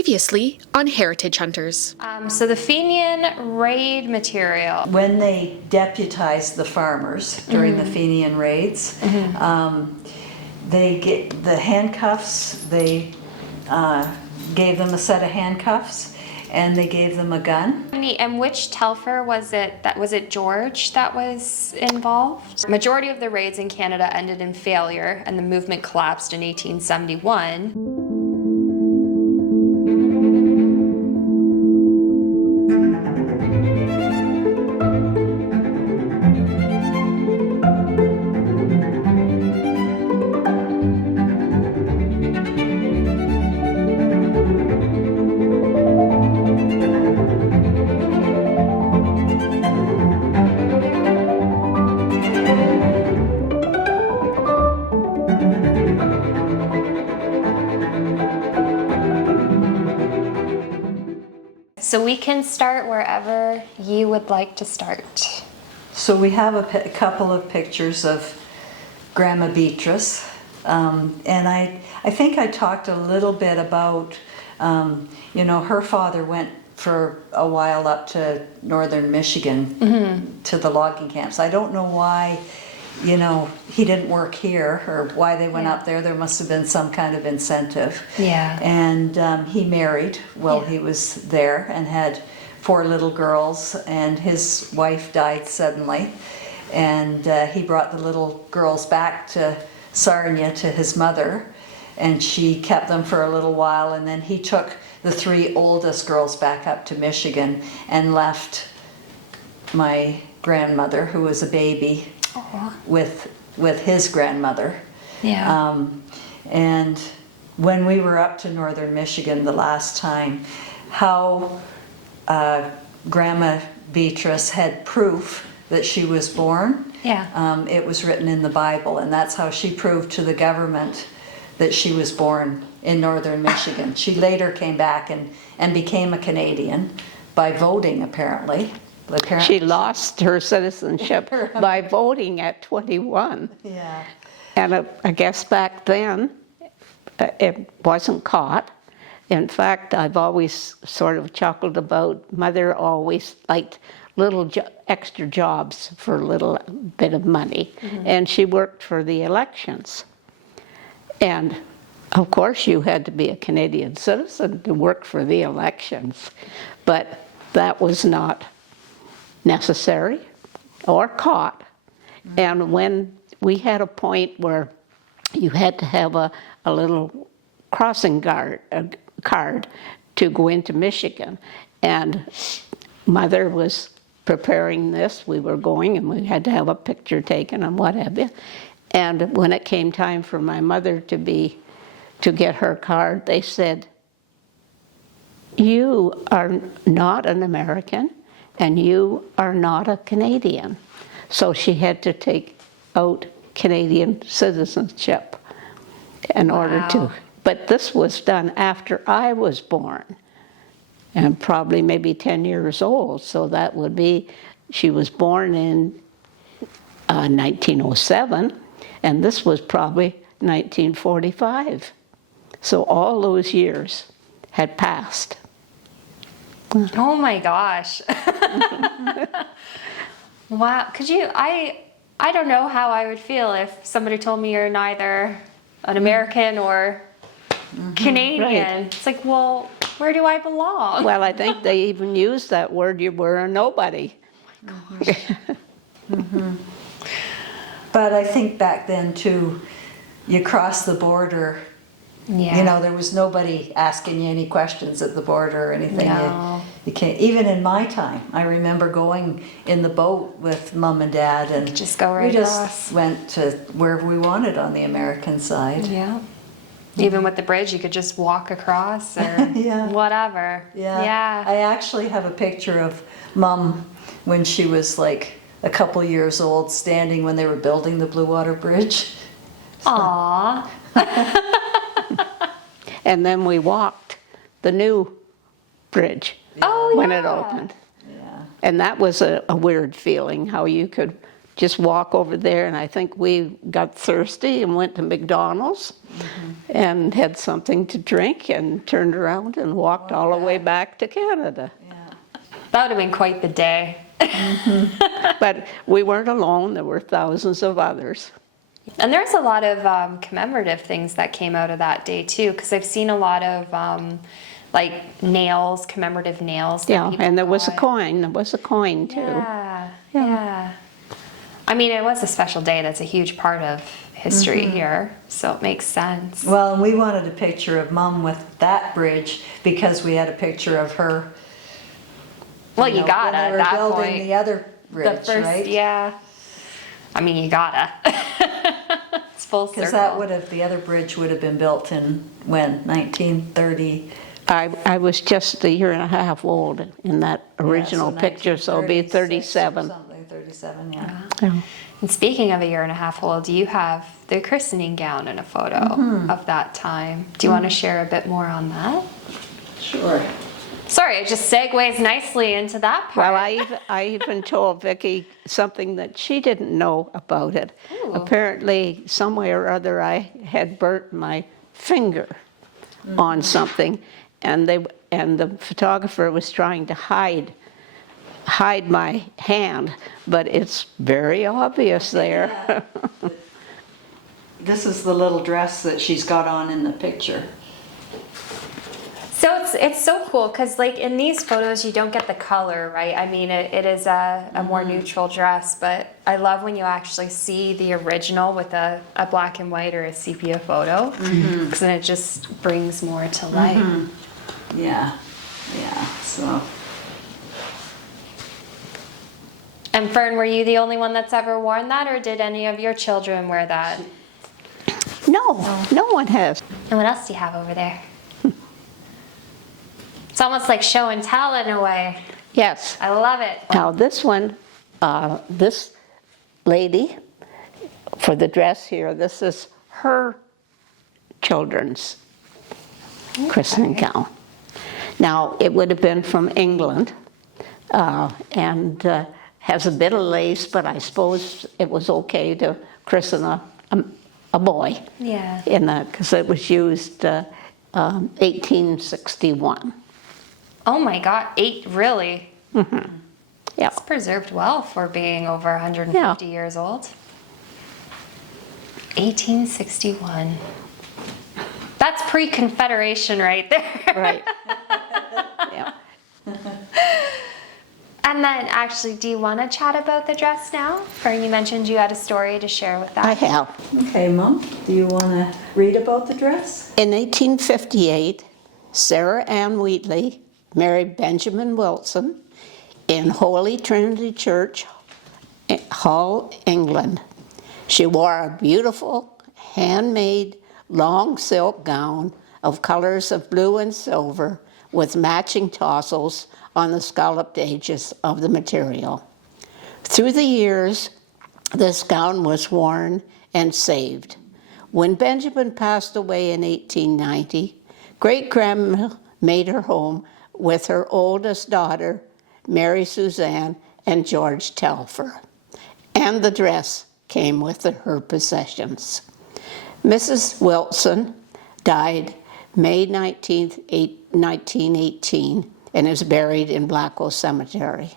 Previously on Heritage Hunters. So the Fenian raid material. When they deputized the farmers during the Fenian raids, they get the handcuffs, they gave them a set of handcuffs, and they gave them a gun. And which Telfer was it? Was it George that was involved? Majority of the raids in Canada ended in failure, and the movement collapsed in 1871. So we can start wherever you would like to start. So we have a couple of pictures of Grandma Beatrice, and I think I talked a little bit about, her father went for a while up to northern Michigan to the logging camps. I don't know why, he didn't work here or why they went up there. There must have been some kind of incentive. Yeah. And he married while he was there and had 4 little girls, and his wife died suddenly. And he brought the little girls back to Sarnia to his mother, and she kept them for a little while, and then he took the 3 oldest girls back up to Michigan and left my grandmother, who was a baby, with his grandmother. Yeah. And when we were up to northern Michigan the last time, how Grandma Beatrice had proof that she was born. Yeah. It was written in the Bible, and that's how she proved to the government that she was born in northern Michigan. She later came back and became a Canadian by voting, apparently. She lost her citizenship by voting at 21. Yeah. And I guess back then it wasn't caught. In fact, I've always sort of chuckled about Mother always liked little extra jobs for a little bit of money. And she worked for the elections. And of course you had to be a Canadian citizen to work for the elections. But that was not necessary or caught. And when we had a point where you had to have a little crossing card to go into Michigan, and Mother was preparing this, we were going, and we had to have a picture taken and what have you. And when it came time for my mother to get her card, they said, "You are not an American, and you are not a Canadian." So she had to take out Canadian citizenship in order to. But this was done after I was born, and probably maybe 10 years old. So that would be, she was born in 1907, and this was probably 1945. So all those years had passed. Oh my gosh. Wow. Could you, I don't know how I would feel if somebody told me you're neither an American or Canadian. Right. It's like, well, where do I belong? Well, I think they even used that word, you were a nobody. But I think back then too, you cross the border, there was nobody asking you any questions at the border or anything. No. You can't, even in my time, I remember going in the boat with Mom and Dad, and just go right we just across. went to wherever we wanted on the American side. Yeah. Even with the bridge, you could just walk across or whatever. Yeah. I actually have a picture of Mom when she was like a couple years old, standing when they were building the Blue Water Bridge. Aww. And then we walked the new bridge when it opened. Yeah. And that was a weird feeling, how you could just walk over there, and I think we got thirsty and went to McDonald's and had something to drink and turned around and walked all the way back to Canada. Yeah. That would have been quite the day. But we weren't alone. There were thousands of others. And there's a lot of commemorative things that came out of that day too, because I've seen a lot of like nails, commemorative nails. That Yeah, people and there was a got. coin. There was a coin too. Yeah. I mean, it was a special day. That's a huge part of history here, so it makes sense. Well, and we wanted a picture of Mom with that bridge because we had a picture of her. Well, you know, gotta when at they were that building point. the other bridge, The first, right? yeah. I mean, you gotta. It's full circle. Because that would have, the other bridge would have been built in when, 1930? I was just a year and a half old in that original picture, so it'll be 37. Something, 37, yeah. Yeah. And speaking of a year and a half old, you have the christening gown in a photo of that time. Do you want to share a bit more on that? Sure. Sorry, it just segues nicely into that part. Well, I even told Vicki something that she didn't know about it. Ooh. Apparently, some way or other, I had burnt my finger on something, and the photographer was trying to hide my hand, but it's very obvious there. This is the little dress that she's got on in the picture. So it's so cool because like in these photos you don't get the color, right? I mean it is a more neutral dress, but I love when you actually see the original with a black and white or a sepia photo because then it just brings more to life. Yeah, so. And Fern, were you the only one that's ever worn that, or did any of your children wear that? No one has. And what else do you have over there? It's almost like show and tell in a way. Yes. I love it. Now this one, this lady, for the dress here, this is her children's christening gown. Now, it would have been from England, and has a bit of lace, but I suppose it was okay to christen a boy Yeah. in that, because it was used 1861. Oh my God, 8 really? Yeah. It's preserved well for being over 150 years old. 1861. That's pre-confederation right there. Right. Yeah. And then actually, do you want to chat about the dress now? Fern, you mentioned you had a story to share with that. I have. Okay, Mom, do you want to read about the dress? In 1858, Sarah Ann Wheatley married Benjamin Wilson in Holy Trinity Church, Hull, England. She wore a beautiful, handmade, long silk gown of colors of blue and silver with matching tassels on the scalloped edges of the material. Through the years, this gown was worn and saved. When Benjamin passed away in 1890, great-grandma made her home with her oldest daughter, Mary Suzanne, and George Telfer, and the dress came with her possessions. Mrs. Wilson died May 19th, 1918, and is buried in Blackwell Cemetery.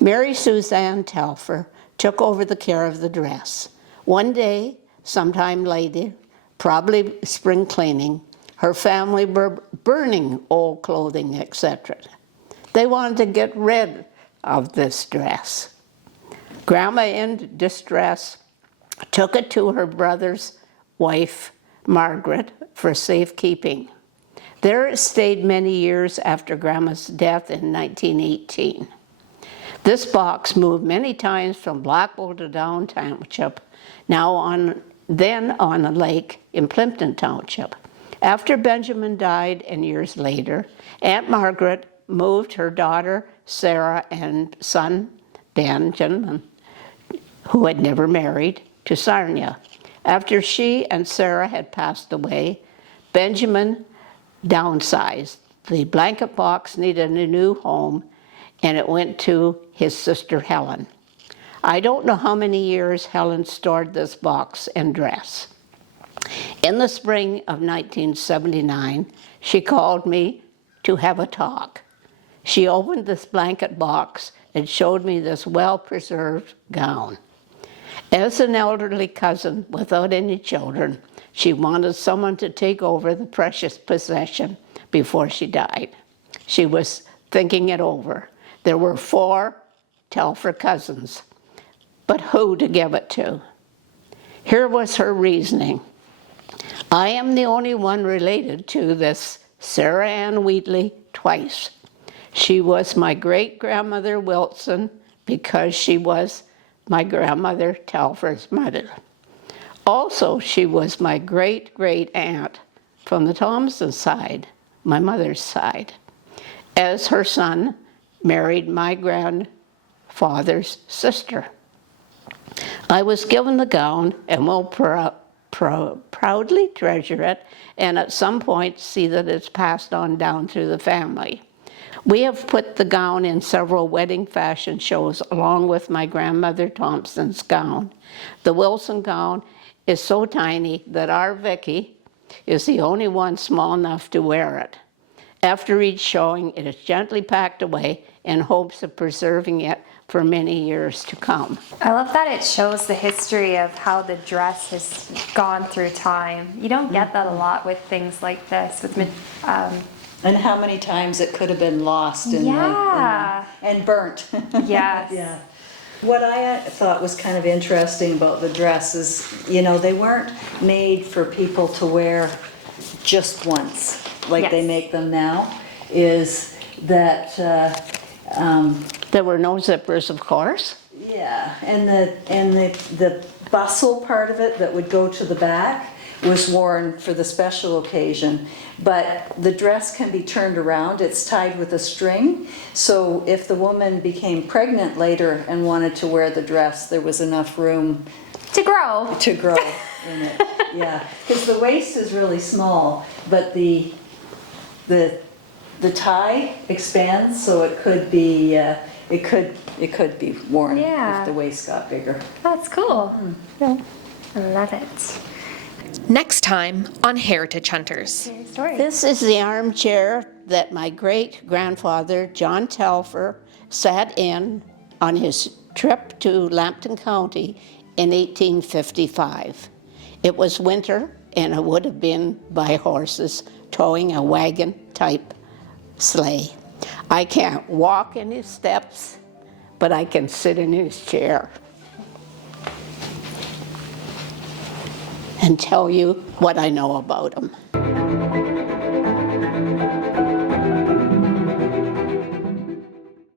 Mary Suzanne Telfer took over the care of the dress. One day, sometime later, probably spring cleaning, her family were burning old clothing, etc. They wanted to get rid of this dress. Grandma, in distress, took it to her brother's wife, Margaret, for safekeeping. There it stayed many years after Grandma's death in 1918. This box moved many times from Blackwell to Down Township, then on a lake in Plimpton Township. After Benjamin died and years later, Aunt Margaret moved her daughter Sarah and son Benjamin, who had never married, to Sarnia. After she and Sarah had passed away, Benjamin downsized. The blanket box needed a new home, and it went to his sister Helen. I don't know how many years Helen stored this box and dress. In the spring of 1979, she called me to have a talk. She opened this blanket box and showed me this well-preserved gown. As an elderly cousin without any children, she wanted someone to take over the precious possession before she died. She was thinking it over. There were 4 Telfer cousins, but who to give it to? Here was her reasoning. I am the only one related to this Sarah Ann Wheatley Tice. She was my great-grandmother Wilson because she was my grandmother Telfer's mother. Also, she was my great-great-aunt from the Thomson side, my mother's side, as her son married my grandfather's sister. I was given the gown and will proudly treasure it, and at some point see that it's passed on down through the family. We have put the gown in several wedding fashion shows along with my grandmother Thomson's gown. The Wilson gown is so tiny that our Vicky is the only one small enough to wear it. After each showing, it is gently packed away in hopes of preserving it for many years to come. I love that it shows the history of how the dress has gone through time. You don't get that a lot with things like this. And how many times it could have been lost and, and burnt. Yes. Yeah. What I thought was kind of interesting about the dress is, you know, they weren't made for people to wear just once, like they make them now, is that... there were no zippers, of course. Yeah, and the bustle part of it that would go to the back was worn for the special occasion, but the dress can be turned around. It's tied with a string, so if the woman became pregnant later and wanted to wear the dress, there was enough room To grow. in it. Yeah, because the waist is really small, but the tie expands, so it could be be worn if the waist got bigger. That's cool. I love it. Next time on Heritage Hunters. Story. This is the armchair that my great-grandfather, John Telfer, sat in on his trip to Lambton County in 1855. It was winter, and it would have been by horses towing a wagon-type sleigh. I can't walk in his steps, but I can sit in his chair and tell you what I know about him.